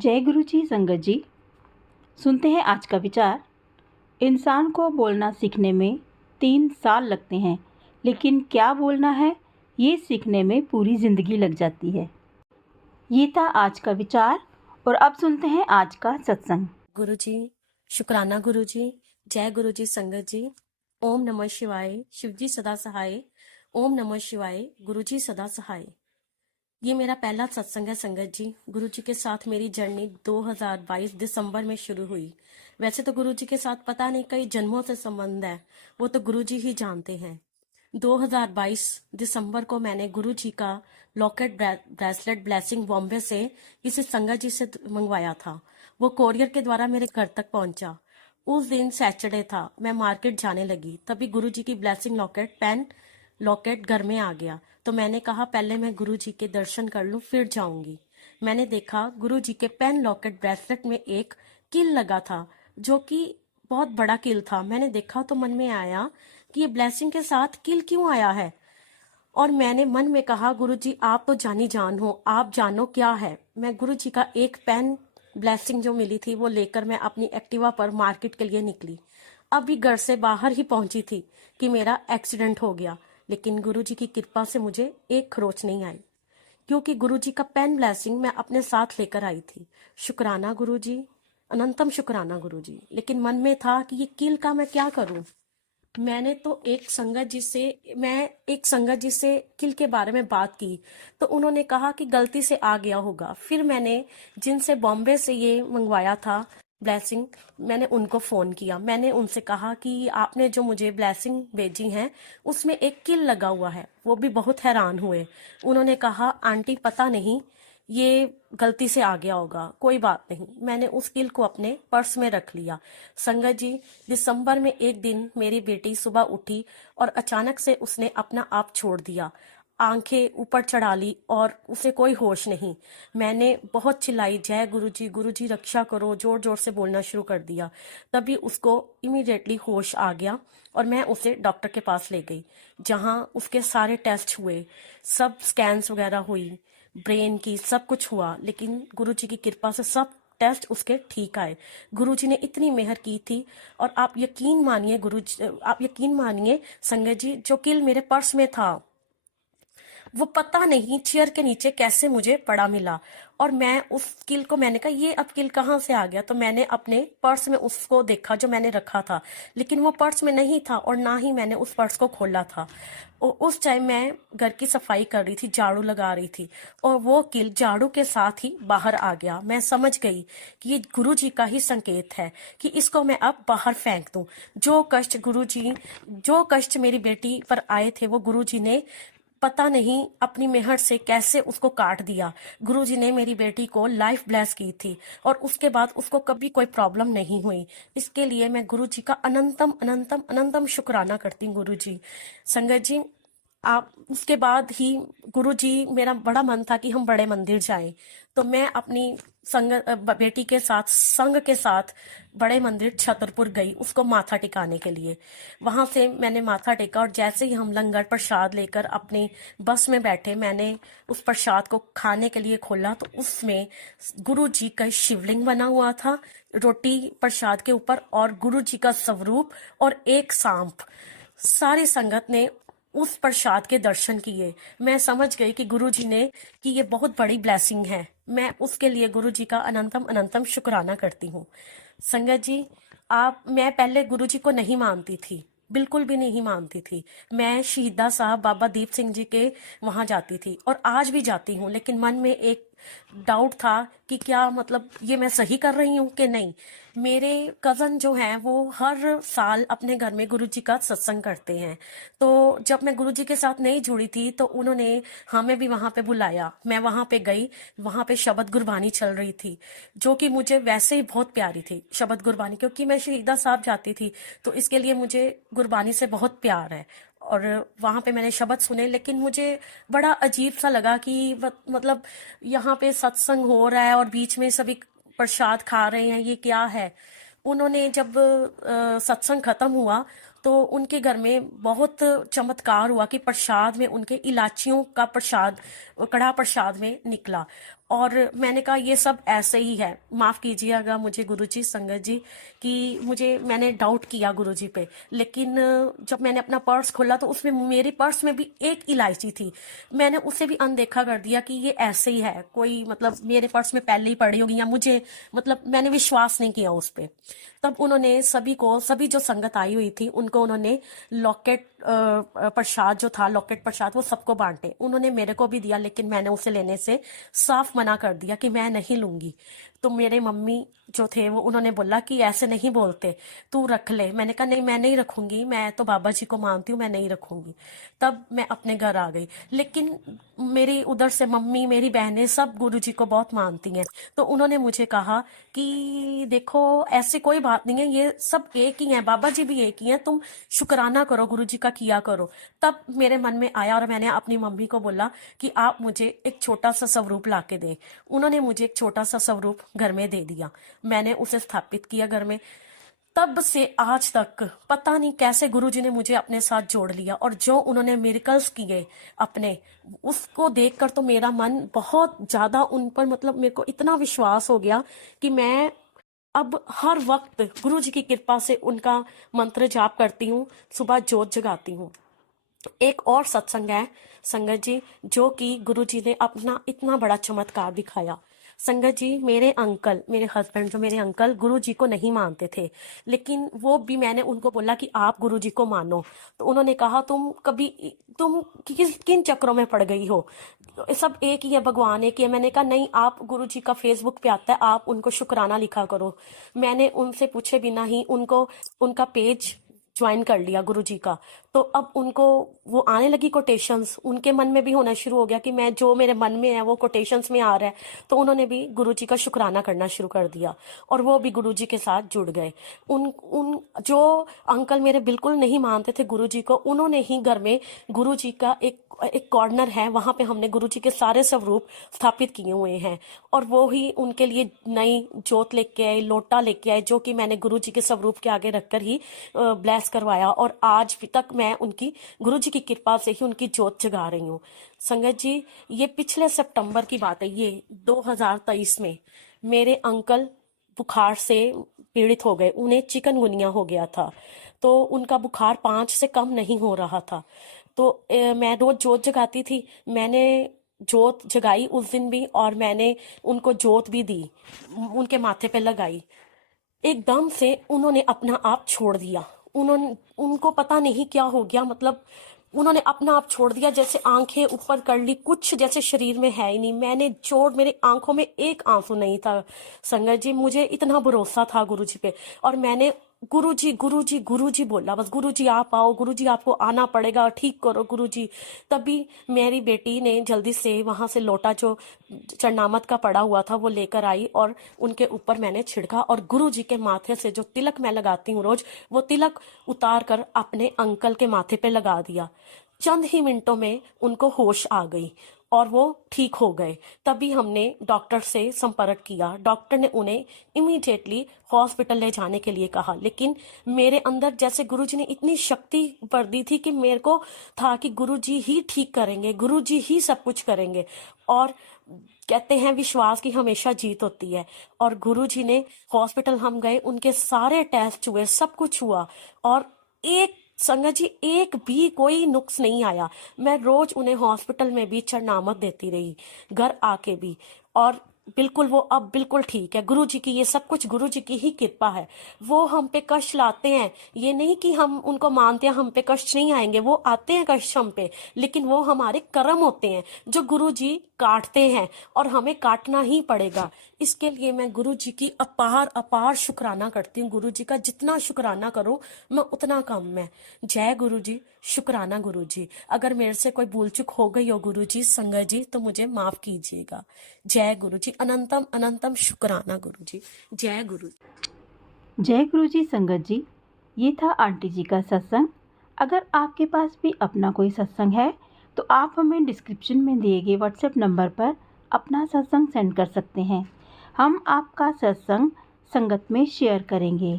जय गुरु जी। संगत जी, सुनते हैं आज का विचार। इंसान को बोलना सीखने में 3 साल लगते हैं, लेकिन क्या बोलना है ये सीखने में पूरी ज़िंदगी लग जाती है। ये था आज का विचार और अब सुनते हैं आज का सत्संग। गुरु जी, शुक्राना गुरु जी। जय गुरु जी। संगत जी, ओम नमः शिवाय। शिव जी सदा सहाय। ओम नमः शिवाय। गुरु जी सदा सहाय। ये मेरा पहला सत्संग है संगत जी। गुरु जी के साथ मेरी जर्नी 2022 दिसंबर में शुरू हुई। वैसे तो गुरु जी के साथ पता नहीं कई जन्मों से संबंध है, वो तो गुरु जी ही जानते हैं। 2022 दिसंबर को मैंने गुरु जी का लॉकेट ब्रेसलेट ब्लेसिंग बॉम्बे से किसी संगत जी से मंगवाया था। वो कोरियर के द्वारा मेरे घर तक पहुंचा। उस दिन सैटरडे था। मैं मार्केट जाने लगी, तभी गुरु जी की ब्लेसिंग लॉकेट पेन लॉकेट घर में आ गया। तो मैंने कहा पहले मैं गुरु जी के दर्शन कर लूं फिर जाऊंगी। मैंने देखा गुरु जी के पेन लॉकेट ब्रेसलेट में एक किल लगा था, जो कि बहुत बड़ा किल था। मैंने देखा तो मन में आया कि ये ब्लेसिंग के साथ किल क्यों आया है। और मैंने मन में कहा गुरु जी आप तो जानी जान हो, आप जानो क्या है। मैं गुरु जी का एक पेन ब्लेसिंग जो मिली थी वो लेकर मैं अपनी एक्टिवा पर मार्केट के लिए निकली। अभी घर से बाहर ही पहुंची थी कि मेरा एक्सीडेंट हो गया, लेकिन गुरु जी की कृपा से मुझे एक खरोच नहीं आई, क्योंकि गुरु जी का पेन ब्लेसिंग मैं अपने साथ लेकर आई थी। शुक्राना गुरु जी, अनंतम शुक्राना गुरु जी। लेकिन मन में था कि ये कील का मैं क्या करूं। मैंने तो एक संगत जी से किल के बारे में बात की, तो उन्होंने कहा कि गलती से आ गया होगा। फिर मैंने जिनसे बॉम्बे से ये मंगवाया था ब्लेसिंग, मैंने उनको फोन किया। मैंने उनसे कहा कि आपने जो मुझे ब्लेसिंग भेजी हैं उसमें एक किल लगा हुआ है। वो भी बहुत हैरान हुए। उन्होंने कहा आंटी पता नहीं, ये गलती से आ गया होगा, कोई बात नहीं। मैंने उस किल को अपने पर्स में रख लिया। संगत जी, दिसंबर में एक दिन मेरी बेटी सुबह उठी और अचानक से उसने अपना आप छोड़ दिया। आंखें ऊपर चढ़ा ली और उसे कोई होश नहीं। मैंने बहुत चिल्लाई जय गुरु जी रक्षा करो, जोर जोर से बोलना शुरू कर दिया। तभी उसको इमीडिएटली होश आ गया और मैं उसे डॉक्टर के पास ले गई, जहां उसके सारे टेस्ट हुए, सब स्कैन्स वगैरह हुई, ब्रेन की सब कुछ हुआ। लेकिन गुरु जी की कृपा से सब टेस्ट उसके ठीक आए। गुरु जी ने इतनी मेहर की थी। और आप यकीन मानिए आप यकीन मानिए संगत जी, जो किल मेरे पर्स में था वो पता नहीं चेयर के नीचे कैसे मुझे पड़ा मिला। और मैं उस किल को, मैंने कहा ये अब किल कहाँ से आ गया। तो मैंने अपने पर्स में उसको देखा जो मैंने रखा था, लेकिन वो पर्स में नहीं था और ना ही मैंने उस पर्स को खोला था। और उस टाइम मैं घर की सफाई कर रही थी, झाड़ू लगा रही थी, और वो किल झाड़ू के साथ ही बाहर आ गया। मैं समझ गई कि ये गुरु जी का ही संकेत है कि इसको मैं अब बाहर फेंक दूं। जो कष्ट मेरी बेटी पर आए थे वो गुरु जी ने पता नहीं अपनी मेहर से कैसे उसको काट दिया। गुरुजी ने मेरी बेटी को लाइफ ब्लेस की थी और उसके बाद उसको कभी कोई प्रॉब्लम नहीं हुई। इसके लिए मैं गुरुजी का अनंतम अनंतम अनंतम शुक्राना करती हूँ गुरुजी। संगत जी, आप उसके बाद ही गुरुजी, मेरा बड़ा मन था कि हम बड़े मंदिर जाएं। तो मैं अपनी बेटी के साथ संग के साथ बड़े मंदिर छतरपुर गई उसको माथा टिकाने के लिए। वहां से मैंने माथा टेका और जैसे ही हम लंगर प्रसाद लेकर अपनी बस में बैठे, मैंने उस प्रसाद को खाने के लिए खोला तो उसमें गुरु जी का शिवलिंग बना हुआ था, रोटी प्रसाद के ऊपर, और गुरु जी का स्वरूप और एक सांप। सारी संगत ने उस प्रसाद के दर्शन किए। मैं समझ गई कि गुरु जी ने कि ये बहुत बड़ी ब्लेसिंग है। मैं उसके लिए गुरु जी का अनंतम अनंतम शुक्राना करती हूँ। संगत जी, मैं पहले गुरु जी को नहीं मानती थी, बिल्कुल भी नहीं मानती थी। मैं शहीदा साहब बाबा दीप सिंह जी के वहां जाती थी और आज भी जाती हूँ, लेकिन मन में एक डाउट था कि क्या मतलब ये मैं सही कर रही हूँ कि नहीं। मेरे कजन जो हैं वो हर साल अपने घर में गुरुजी का सत्संग करते हैं। तो जब मैं गुरुजी के साथ नहीं जुड़ी थी तो उन्होंने हमें भी वहां पे बुलाया। मैं वहां पे गई, वहां पे शबद गुरबानी चल रही थी, जो कि मुझे वैसे ही बहुत प्यारी थी शबद गुरबानी, क्योंकि मैं शहीदा साहब जाती थी तो इसके लिए मुझे गुरबानी से बहुत प्यार है। और वहां पे मैंने शब्द सुने, लेकिन मुझे बड़ा अजीब सा लगा कि मतलब यहाँ पे सत्संग हो रहा है और बीच में सभी प्रसाद खा रहे हैं, ये क्या है। उन्होंने जब सत्संग खत्म हुआ तो उनके घर में बहुत चमत्कार हुआ कि प्रसाद में उनके इलाचियों का प्रसाद, कड़ा प्रसाद में निकला। और मैंने कहा ये सब ऐसे ही है, माफ़ कीजिएगा मुझे गुरुजी, संगत जी, कि मैंने डाउट किया गुरुजी पे। लेकिन जब मैंने अपना पर्स खोला तो उसमें, मेरे पर्स में भी एक इलायची थी। मैंने उसे भी अनदेखा कर दिया कि ये ऐसे ही है, कोई मतलब मेरे पर्स में पहले ही पड़ी होगी, या मुझे मतलब मैंने विश्वास नहीं किया उस पे। तब उन्होंने सभी जो संगत आई हुई थी उनको उन्होंने लॉकेट प्रसाद जो था, लॉकेट प्रसाद, वो सबको बांटे। उन्होंने मेरे को भी दिया, लेकिन मैंने उसे लेने से साफ मना कर दिया कि मैं नहीं लूंगी। तो मेरे मम्मी जो थे वो उन्होंने बोला कि ऐसे नहीं बोलते, तू रख ले। मैंने कहा नहीं, मैं नहीं रखूंगी, मैं तो बाबा जी को मानती हूँ, मैं नहीं रखूंगी। तब मैं अपने घर आ गई। लेकिन मेरी उधर से मम्मी, मेरी बहनें सब गुरु जी को बहुत मानती हैं। तो उन्होंने मुझे कहा कि देखो ऐसे कोई बात नहीं है, ये सब एक ही है, बाबा जी भी एक ही हैं, तुम शुक्राना करो, गुरु जी का किया करो। तब मेरे मन में आया और मैंने अपनी मम्मी को बोला कि आप मुझे एक छोटा सा स्वरूप ला के दें। उन्होंने मुझे एक छोटा सा स्वरूप घर में दे दिया। मैंने उसे स्थापित किया घर में। तब से आज तक पता नहीं कैसे गुरुजी ने मुझे अपने साथ जोड़ लिया, और जो उन्होंने मिरेकल्स किए अपने, उसको देखकर तो मेरा मन बहुत ज्यादा उन पर, मतलब मेरे को इतना विश्वास हो गया कि मैं अब हर वक्त गुरुजी की कृपा से उनका मंत्र जाप करती हूँ, सुबह जोत जगाती हूँ। एक और सत्संग है संगत जी, जो कि गुरुजी ने अपना इतना बड़ा चमत्कार दिखाया। संगत जी, मेरे अंकल, मेरे हस्बैंड, जो मेरे अंकल गुरुजी को नहीं मानते थे, लेकिन वो भी, मैंने उनको बोला कि आप गुरुजी को मानो, तो उन्होंने कहा तुम किन चक्रों में पड़ गई हो, सब एक ही है, भगवान एक ही है। मैंने कहा नहीं, आप गुरुजी का फेसबुक पे आता है, आप उनको शुक्राना लिखा करो। मैंने उनसे पूछे बिना ही उनको उनका पेज ज्वाइन कर लिया गुरुजी का। तो अब उनको वो आने लगी कोटेशंस, उनके मन में भी होना शुरू हो गया कि मैं, जो मेरे मन में है वो कोटेशंस में आ रहा है। तो उन्होंने भी गुरुजी का शुक्राना करना शुरू कर दिया, और वो भी गुरुजी के साथ जुड़ गए। उन उन जो अंकल मेरे बिल्कुल नहीं मानते थे गुरुजी को, उन्होंने ही घर में गुरुजी का एक कॉर्नर है, वहां पे हमने गुरुजी के सारे स्वरूप स्थापित किए हुए हैं। और वो ही उनके लिए नई जोत लेके आए, लोटा लेके आए, जो कि मैंने गुरुजी के स्वरूप के आगे रखकर ही ब्लेस करवाया। और आज भी तक मैं उनकी, गुरुजी की कृपा से ही उनकी जोत जगा रही हूँ। संगत जी, ये पिछले सितंबर की बात है, ये 2023 में मेरे अंकल बुखार से पीड़ित हो गए, उन्हें चिकनगुनिया हो गया था। तो उनका बुखार 5 से कम नहीं हो रहा था। तो मैं रोज जोत जगाती थी, मैंने जोत जगाई उस दिन भी, और मैंने उनको जोत भी दी, उनके माथे पे लगाई। एकदम से उन्होंने अपना आप छोड़ दिया। उनको पता नहीं क्या हो गया, मतलब उन्होंने अपना आप छोड़ दिया, जैसे आंखें ऊपर कर ली, कुछ जैसे शरीर में है ही नहीं। मेरे आंखों में एक आंसू नहीं था। संगत जी, मुझे इतना भरोसा था गुरुजी पे, और मैंने गुरुजी गुरुजी गुरुजी बोला, बस गुरुजी आप आओ, गुरुजी आपको आना पड़ेगा, ठीक करो गुरुजी। तभी मेरी बेटी ने जल्दी से वहां से लोटा जो चरनामत का पड़ा हुआ था वो लेकर आई, और उनके ऊपर मैंने छिड़का, और गुरुजी के माथे से जो तिलक मैं लगाती हूँ रोज, वो तिलक उतार कर अपने अंकल के माथे पे लगा दिया। चंद ही मिनटों में उनको होश आ गई और वो ठीक हो गए। तभी हमने डॉक्टर से संपर्क किया, डॉक्टर ने उन्हें इमीडिएटली हॉस्पिटल ले जाने के लिए कहा। लेकिन मेरे अंदर जैसे गुरुजी ने इतनी शक्ति भर दी थी कि मेरे को था कि गुरुजी ही ठीक करेंगे, गुरुजी ही सब कुछ करेंगे। और कहते हैं विश्वास की हमेशा जीत होती है। और गुरुजी ने, हॉस्पिटल हम गए, उनके सारे टेस्ट हुए, सब कुछ हुआ, और एक, संगत जी, एक भी कोई नुक्स नहीं आया। मैं रोज उन्हें हॉस्पिटल में भी चरनामत देती रही, घर आके भी, और बिल्कुल वो अब बिल्कुल ठीक है। गुरुजी की ये सब कुछ, गुरुजी की ही कृपा है। वो हम पे कष्ट लाते हैं, ये नहीं कि हम उनको मानते हैं हम पे कष्ट नहीं आएंगे, वो आते हैं कष्ट हम पे, लेकिन वो हमारे कर्म होते हैं जो गुरुजी काटते हैं, और हमें काटना ही पड़ेगा। इसके लिए मैं गुरुजी की अपार अपार शुक्राना करती हूँ। गुरुजी का जितना शुक्राना करूं मैं उतना कम है। जय गुरुजी, शुक्राना गुरुजी। अगर मेरे से कोई भूल चूक हो गई हो गुरुजी, संगत जी, तो मुझे माफ कीजिएगा। जय गुरुजी, अनंतम अनंतम शुक्राना गुरुजी। जय गुरुजी। जय गुरुजी। संगत जी, ये था आंटी जी का सत्संग। अगर आपके पास भी अपना कोई सत्संग है तो आप हमें डिस्क्रिप्शन में दिए गए व्हाट्सएप नंबर पर अपना सत्संग सेंड कर सकते हैं। हम आपका सत्संग संगत में शेयर करेंगे।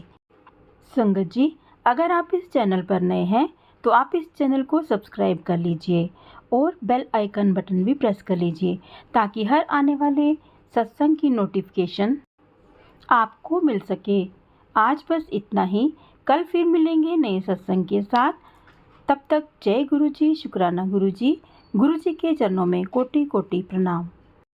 संगत जी, अगर आप इस चैनल पर नए हैं तो आप इस चैनल को सब्सक्राइब कर लीजिए और बेल आइकन बटन भी प्रेस कर लीजिए ताकि हर आने वाले सत्संग की नोटिफिकेशन आपको मिल सके। आज बस इतना ही। कल फिर मिलेंगे नए सत्संग के साथ। तब तक जय गुरु जी, शुक्राना गुरु जी। गुरु जी के चरणों में कोटि कोटि प्रणाम।